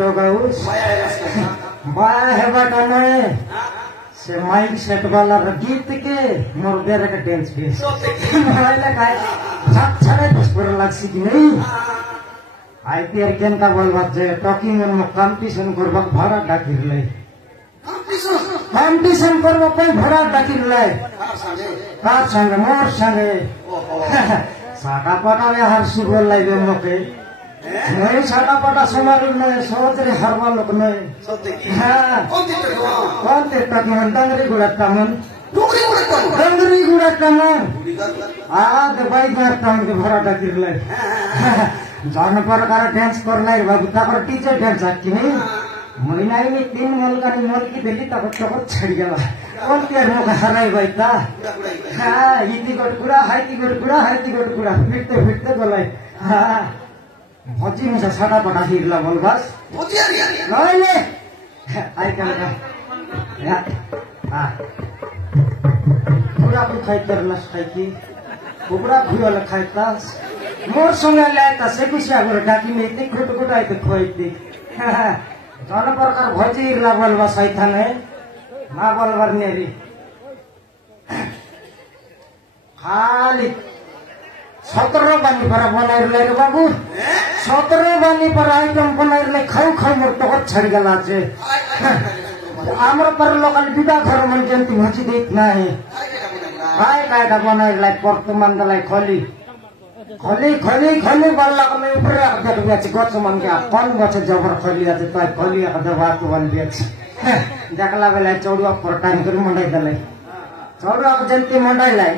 डोगाउस बाया हेबाट नए से माइक सेट वाला गीत के मोर बेरे के डांस के मोबाइल का छाछरे पर लागसी कि नहीं आईपीआर केनता बोलबा जे टॉकिंग में कंपटीशन करबा भाड़ा डाकिरले कंपटीशन करबा कोई भाड़ा डाकिरले कार संगे मोर संगे साटा पटा में हर सुबह लाइबे मके नहीं साटा पटा समारू में सोच रे हरवा लोग में हां कौन ते टॉकिंग डंगरी गुड़ा तमन डंगरी गुड़ा तमन आ दे भाई करता हूं के भाड़ा डाकिरले जान प्रकार डांस करना है बाबू तापर टीचर डांस आकी नहीं महीना में 3 मल का मल की दिल्ली तक तो छड़ गया कौन तेर मुख हराई बैठा हां इति गोटकुड़ा हाइति गोटकुड़ा फिरते बोले हां भजी में साटा पटा हिरला बोल बस भजी आ गया नहीं ले आई कर हां पूरा खाई कर लस खाई की पूरा भुयल खाईता मोर संगे लायता से कुछ आगर डाकी में इतनी खुट आई तो खोईती जान प्रकार भजी इरला बोलबा सैथाने ना बोलबर नेरी खाली 17 बानी पर बनाइरले रे बाबू 17 बानी पर आइटम बनाइरले खाऊ मोर तो छड़ गला छे हमर पर लोकल विदा घर मन जंती भजी देत नाही काय कायदा बनाइरले वर्तमान दलाई खोली बल्ला को मैं ऊपर रख दे बेच गच मन के कौन गच जबर खोली आते तो खोली का दवा तो बन बेच देखला बेला चौड़वा पर टाइम कर मंडाई दले चौड़वा को जंती मंडाई लाई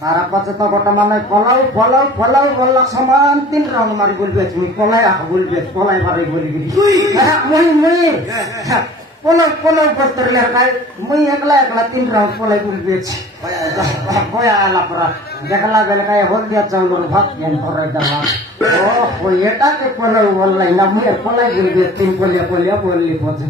तारा पचे तो गोटा माने पलाउ बल्ला समान 3 राउंड मारी बोल बेच मी पलाई बारे बोली गई मुई पलाउ करतरले काय मुई एकला 3 राउंड पलाई बोल बेच कोया आला पर देखला बेला काय होल दिया चाउल भात गेन भराई दवा ओ एटा के पलाउ बोललाई ना मुई पलाई बोल बेच 3 पलिया बोलली पछे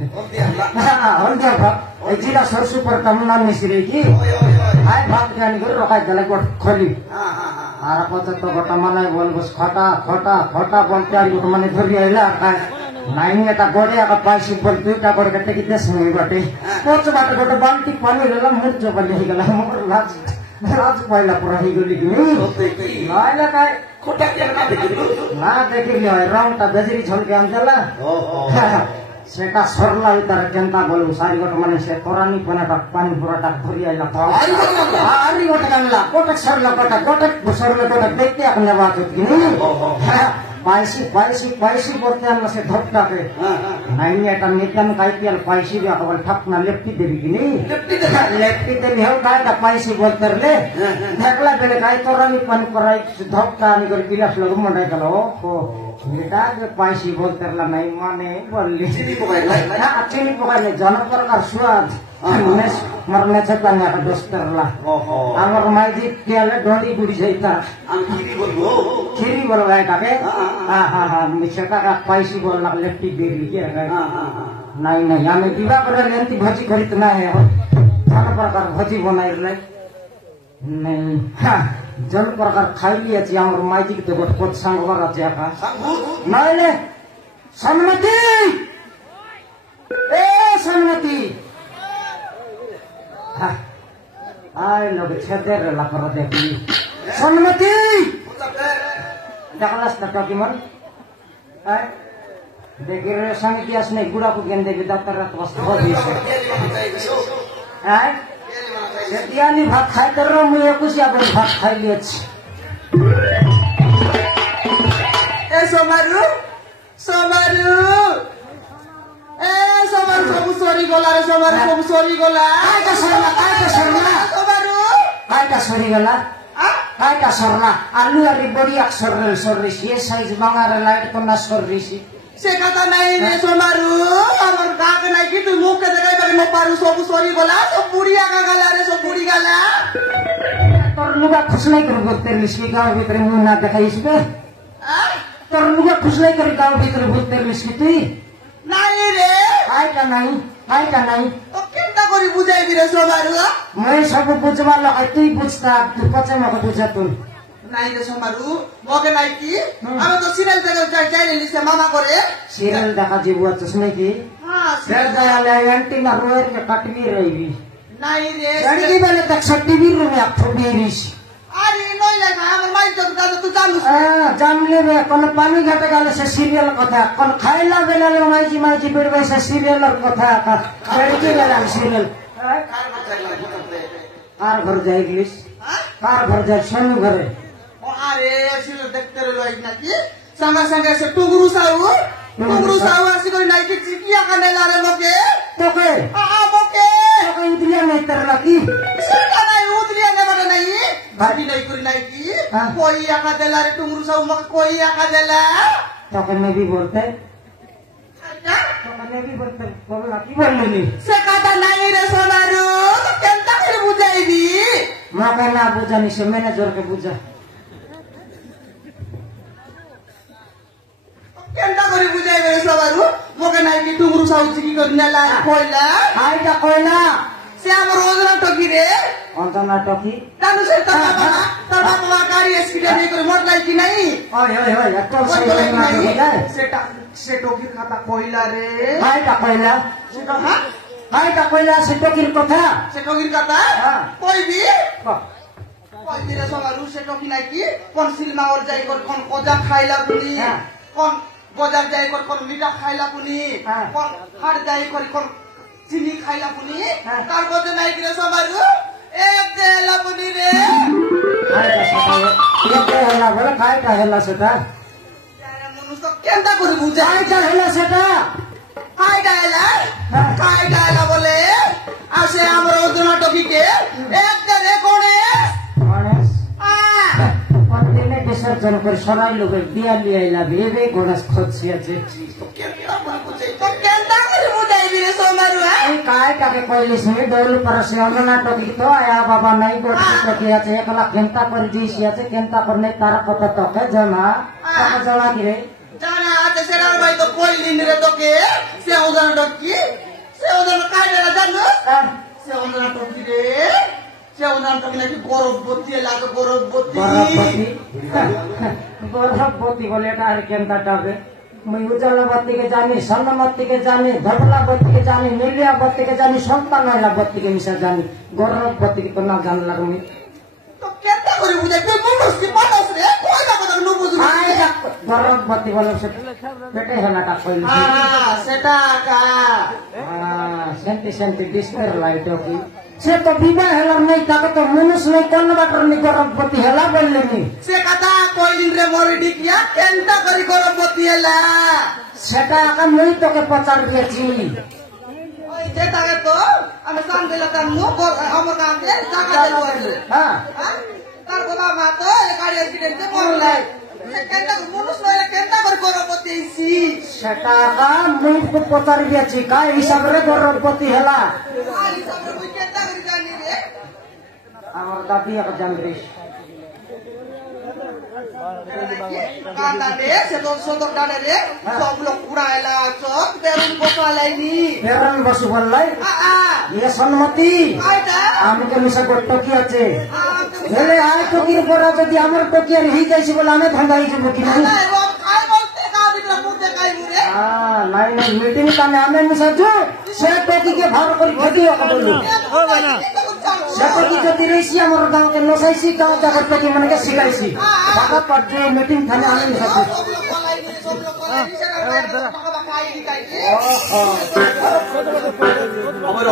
होल दिया भात ए जिला सरसु पर तमना मिसरे की आय भात खानी कर रखाई दले गोट खोली आरा पछे तो गोटा माने बोल बस खटा बोल प्यारी गोट माने धरि आइला काय नाइन एटा गोड़े का पाइसी बोल दुईटा गोड़े कटे की देश में बाटे कोच बाटे गोटे बाल्टी पानी लेला मुर जो बने ही गला मोर लाज पहिला पुरा ही गली कि नाइला काय खोटा के ना देखिले रंग ता गजरी झलके आंतला सेटा सरला उतार केनता बोलू सारी गोट माने से कोरानी पनाटा पानी पुराटा धरि आइला त आरी गोट कांगला कोटक सरला कोटक देखते अपने बात कि पाइसी बोलते हैं से धक्का के नहीं एटा नित्यन काईपियल पाइसी भी अकबल ठपना लेफ्टी देवी की नहीं लेफ्टी देवी हो काय ता पाइसी बोलते रले देखला बेले काय तोरानी पानी कराई धक्का निकर गिलास लोग मंडाई गलो ओ बेटा के पाइसी बोलते रला नहीं माने बोलली चीनी पकाई जन प्रकार स्वाद मरने से तंगा का दोस्तरला आमर माइजी केले डोडी गुडी जैता खीरी बोल गए काके हां मिसका का पाइसी बोलना लेफ्टी देवी के नहीं हमें विवाह कर लेंती भजी खरीद ना है जन प्रकार भजी बनाइरले नहीं जन प्रकार खाई लिया छी हमर माइजी के तो कोट संग वर আছে का नहीं ले सम्मति आय लोग छेदर ला कर देखी सम्मति देखलास त टकी मन आय देखि रे संग कियास नै गुडा को गेन देबी दत्तर रात बस हो दिसे आय सेतियानी भात खाइ कर रो मुई एकुसिया पर भात खाइ लिय छी ए सोमारू ए सोमारू सब सरी गला रे सोमारू सब सरी गला कायटा सरला आलू आदि बड़ी अक्षर सररिस ये साइज मंगारे लाइट कोना सररिस से कथा नहीं रे सोमारू हमर गाग नहीं कि तू मुख के जगह पर न पारू सब सरी गला सब बुढ़िया का गला रे सब बुढ़ी गला तोर लुगा खुसलाई कर बोलते लिसकी गांव भीतर मुंह ना देखाइस बे तोर लुगा खुसलाई कर गांव भीतर बोलते लिसकी तू नहीं रे आय का नहीं तो केनता करी बुझाई बिरे सोमारू मैं सब बुझवा ल तू बुझता तू पचे मको बुझा तू নাই রে সমারু মগে নাই কি আমি তো সিরিয়াল দেখে যাই লিস্টে মামা করে सीरियल देखा जी वो चश्मे की हां फिर दयाले एंटी ना रोएर के कटवी रही নাই রে लड़की वाले तक टीवी रूम में फुटी रही আরে নই লাগা আমার মাই তো তুই জানিস जानले में कोन पानी घाटे गाले से सीरियल कथा कोन खाइला बेला ले माइजी बेडबे से सीरियल और कथा लड़की वाला सीरियल कार घर जाए इंग्लिश कार घर जाए सोनू घरे আরে সিরিয়াল দেখতে রইলো নাকি সঙ্গে সঙ্গে সে টুগুরু সাউ আসি কই নাই কি চিকিয়া কানে লারে মকে तो के মকে इंद्रिया नहीं तरला की সেটা নাই উদরিয়া নেবারে নাই ভাবি নাই করি নাই কি কই আকা দেলা রে টুগুরু সাউ মকে কই আকা দেলা तो के मैं भी बोलते तो मैं भी बोलते बोलना की बोलनी সে কথা নাই রে সোনারু তো কেনটা করে বুঝাইবি मौका ना बुझानी से मैनेजर के बुझा কেনটা করে বুঝাইবে রে সোনারু মকে নাই কি টুগুরু সাউ চিকি করি নেলা কইলা आइटा कोइला সে আমার ওজনা টকি রে अंतना टकी তানু সে তোর বাবা গাড়ি স্পিডে নিয়ে করে মোট নাই কি নাই ओए ओए ओए अटल से ना बुझाए সেটা সে টকির খাতা কইলা রে आइटा कोइला সেটা হ্যাঁ आइटा कोइला से टकीर कथा সে টকির খাতা হ্যাঁ। কইবি কইবি রে সবারু সে টকি নাই কি কোন সিলমা ওর যাই কর কোন কজা খাইলা পুনি হ্যাঁ। কোন বজার যাই কর কোন মিঠা খাইলা পুনি হ্যাঁ। কোন হাট যাই কর কোন চিনি খাইলা পুনি হ্যাঁ। তার কথা নাই কি রে সবারু এক দেলা পুনি রে आइटा सता ये के हल्ला बोले काइटा हल्ला सेटा মনুষ্য কেনটা করে বুঝাই आइटा हल्ला सेटा হাই ডায়লা হ্যাঁ। হাই ডায়লা বলে আসে আমার ওজনা টপিকে একটা রে কোণে गणेश अन्तिमे विसर्जन कर सराई लोग बिया लियाइला बेबे गणेश खोजी আছে তো কেনটা করে বুঝাইবি রে সোমারু এই কাইটাকে কইলি সে ডল पर से अन्ना टकी तो आया बाबा नहीं गोट टकी আছে একলা কেনতা করে দিছি আছে কেনতা করনে তার কত টকে জমা টাকা জমা কি রে জানা আছে সেরার ভাই তো কইলিন রে তোকে সে ওজনা টকি সে ওজনা কাই ডায়লা জানো সে ওজনা টকি রে সে ওজনা টকি নাকি গর্ভবতী লাগে গর্ভবতী গর্ভবতী বলে এটা আর কেনতা টকে मैं उजाला बत्ती के जानी सन्न बत्ती के जानी धबला बत्ती के जानी नीलिया बत्ती के जानी संतान वाला बत्ती के मिसा जानी गर्भवती के तो ना जान लग मैं তো কেনটা করে বুঝাই তুই মুখস্থি পারছ রে কই না কথা নো বুঝু गर्भवती बोले से बेटे हला का कोई সেটা কা सेंटी सेंटी डिस्प्ले लाइट होगी से तो विवाह हला नहीं ताको तो मनुष्य नहीं कोन बाटर नहीं गर्भवती हला बोलले नहीं সে কথা কইলিন রে মরি ডিকিয়া কেনটা করি গর্ভবতী হলা সেটা আকা মই তোকে পচার দিয়েছি ওই যে তাকে তো আমি সান দিলা তার মুখ আমার কাছে টাকা দেবো হ্যাঁ তার কথা মা তো এই গাড়ি অ্যাক্সিডেন্টে করলাই সে কেনটা মনুষ্য হয়ে কেনটা করে গর্ভবতী হইছি সেটা আকা মই তো পচার দিয়েছি কাই হিসাব রে गर्भवती হলা আলি সব মুই কেনটা করে জানি রে আমার দাদি আকা জানরিস কাটা রে সে তো সদর ডানে রে সব লোক পুরাইলা সব বেরুন বসালাইনি ফেরন বসু বললাই আ ये সম্মতি আইটা আমাকে মিশা গট্ট কি আছে হেলে আই টকির পরা যদি আমার টকি আর হই যাইছি বলে আমি ধান্দাই যাব কি না নাই ও খাই বলতে কা বিতরা মুতে খাই মুরে নাই নাই মিটিং কামে আমি মিশা জু সে টকি কে ভার করি খেদি ওকে বলু ও বানা সে টকি যদি রেসি আমার গাঁও কে নসাইছি গাঁও জায়গা টকি মানে কে শিখাইছি বাবা পড়তে মিটিং থানে আমি মিশা জু আমার